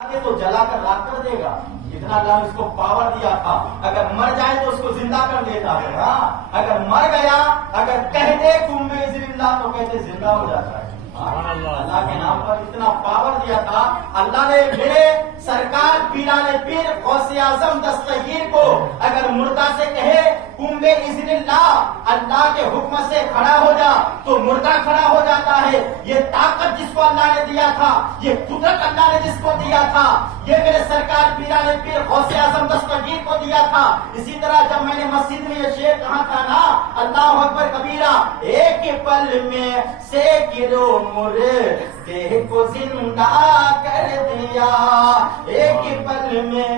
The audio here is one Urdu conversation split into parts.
تو جلا کر راک کر دے گا. اتنا اللہ نے اس کو پاور دیا تھا. اگر مر جائے تو اس کو زندہ کر دیتا ہے. اگر مر گیا, اگر کہتے کن بِإِذْنِ اللہ تو کہتے زندہ ہو جاتا ہے. اللہ کے نام پر اتنا پاور دیا تھا. اللہ نے میرے سرکار پیران پیر غوث اعظم دستگیر کو اگر مردہ سے کہے کن بِإِذْنِ اللہ, اللہ کے حکم سے کھڑا ہو جا, تو مردہ کھڑا ہو جاتا ہے. یہ طاقت جس کو اللہ نے دیا تھا, یہ قدرت اللہ نے جس کو دیا تھا, یہ میرے سرکار پیران پیر غوث اعظم دستگیر کو دیا تھا. اسی طرح جب میں نے مسجد میں یہ شعر کہا تھا نا, اللہ اکبر کبیرہ, ایک پل میں سینکڑوں مردے کو زندہ کر دیا, ایک پل میں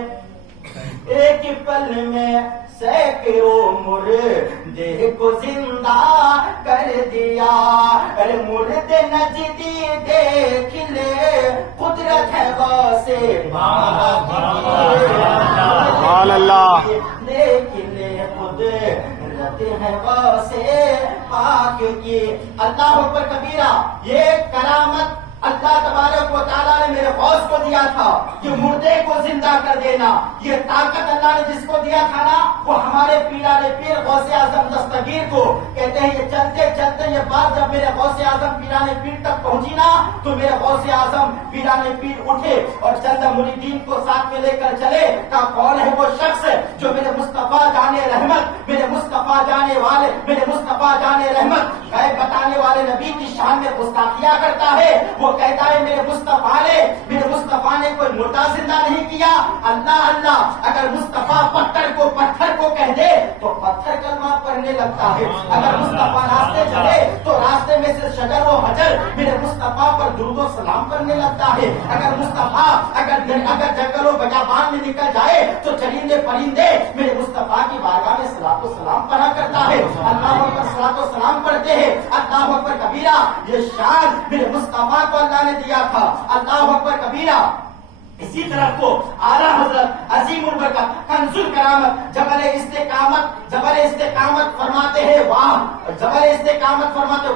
سینکڑوں مردے کو زندہ کر دیا. ارے مرد نجدی دیکھ لے, قدرت ہے غوث پاک دیکھ لے, قدرت ہے غوث پاک کی. اللہ اکبر کبیرہ, یہ کرامت اللہ تبارک و تعالیٰ نے میرے غوث کو دیا تھا, یہ مردے کو زندہ کر دینا. یہ طاقت اللہ نے جس کو دیا تھا نا, وہ ہمارے پیران پیر غوث اعظم دستگیر کو کہتے ہیں. یہ چلتے چلتے یہ بات جب میرے غوث اعظم پیران پیر تک پہنچی نا, تو میرے غوث اعظم پیران پیر اٹھے اور چند مریدین کو ساتھ میں لے کر چلے. کہا کون ہے وہ شخص جو میرے مصطفیٰ جانے رحمت, میرے مصطفیٰ جانے والے, میرے مصطفیٰ جانے رحمت, غیب بتانے والے نبی کی شان میں گستاخیاں کرتا ہے. وہ کہتا ہے میرے مصطفیٰ نے کوئی مردہ زندہ نہیں کیا. اللہ اللہ, اگر مصطفیٰ پتھر کو کہہ دے تو پتھر کلمہ پڑھنے لگتا ہے. اگر مصطفیٰ راستے چلے تو راستے میں سے شجر و حجر میرے مصطفیٰ پر درود و سلام کرنے لگتا ہے. اگر مصطفیٰ اگر جنگل و بیابان میں نکل جائے تو چرندے پرندے میرے مصطفیٰ کی بارگاہ میں صلاۃ و سلام پڑھا کرتا ہے. اللہ اکبر, صلاۃ و سلام پڑھتے ہیں. اللہ اکبر کبیرہ, یہ شان میرے مصطفیٰ کو اللہ نے دیا تھا. اللہ اکبر کبیرہ. اسی طرح کو اعلیٰ حضرت عظیم البرکت کنز الکرامت جبل استقامت فرماتے ہیں,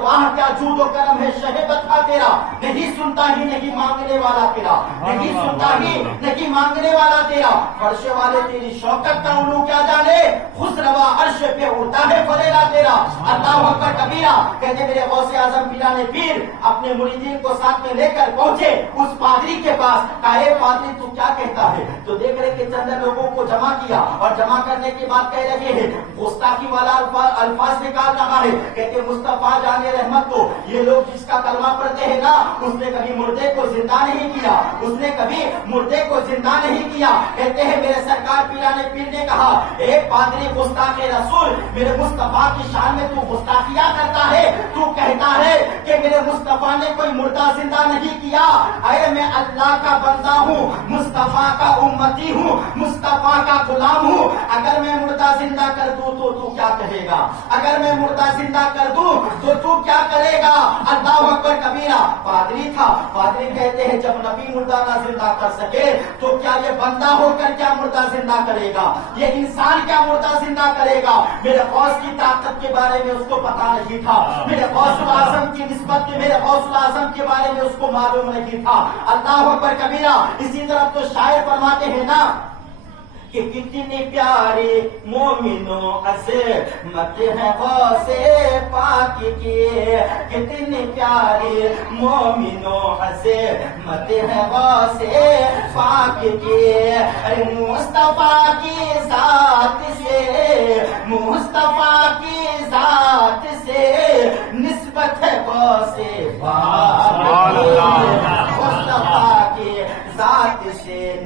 واہ کیا جود و کرم ہے شہبت کا تیرا, نہیں سنتا ہی نہیں مانگنے والا تیرا, نہیں سنتا ہی نہیں مانگنے والا تیرا. فرش والے تیری شوکت کا علو کیا جانے, خوش روا عرش پہ اڑتا ہے فریلا تیرا. اللہ اکبر کبیرہ. کہتے میرے غوث اعظم پیران پیر اپنے مریدین کو ساتھ میں لے کر پہنچے اس پادری کے پاس. کہے پادری تو کیا کہتا ہے, تو دیکھ رہے کہ چند لوگوں کو جمع کیا اور جمع کرنے کے بعد کہہ رہے ہیں, گستاخی والا الفاظ نکال رہا ہے. کہتے مصطفیٰ جانے رحمت کو, یہ لوگ جس کا کلمہ پڑھتے ہیں نا, اس نے کبھی مردے کو زندہ نہیں کیا, اس نے کبھی مردے کو زندہ نہیں کیا. کہتے ہیں میرے سرکار پیران پیر نے کہا, ایک پادری گستاخ رسول میرے مصطفیٰ کی شان میں تو گستاخیاں کرتا ہے, تو کہتا ہے کہ میرے مصطفیٰ نے کوئی مردہ زندہ نہیں کیا. اے میں اللہ کا بندہ ہوں, مصطفیٰ کا امتی ہوں, مصطفیٰ کا غلام ہوں. اگر میں مردہ زندہ کر دوں تو کیا کہے گا, اگر میں مردہ زندہ کر دوں تو کیا کرے گا. اللہ اکبر کبیرہ. پادری تھا, پادری کہتے ہیں جب نبی مردہ نہ زندہ کر سکے تو کیا یہ بندہ ہو کر کیا مردہ زندہ کرے گا, یہ انسان کیا مردہ زندہ کرے گا. میرے غوث کی طاقت کے بارے میں اس کو پتا نہیں تھا, میرے غوث الاعظم کی نسبت میں میرے غوث الاعظم کے بارے میں اس کو معلوم نہیں تھا. اللہ اکبر کبیرہ. اسی طرح تو شاعر فرماتے ہیں نا کہ کتنی پیاری مومنوں عظمت ہے غوث پاک کی, کتنی پیاری مومنوں عظمت ہے غوث پاک کی. مصطفیٰ کی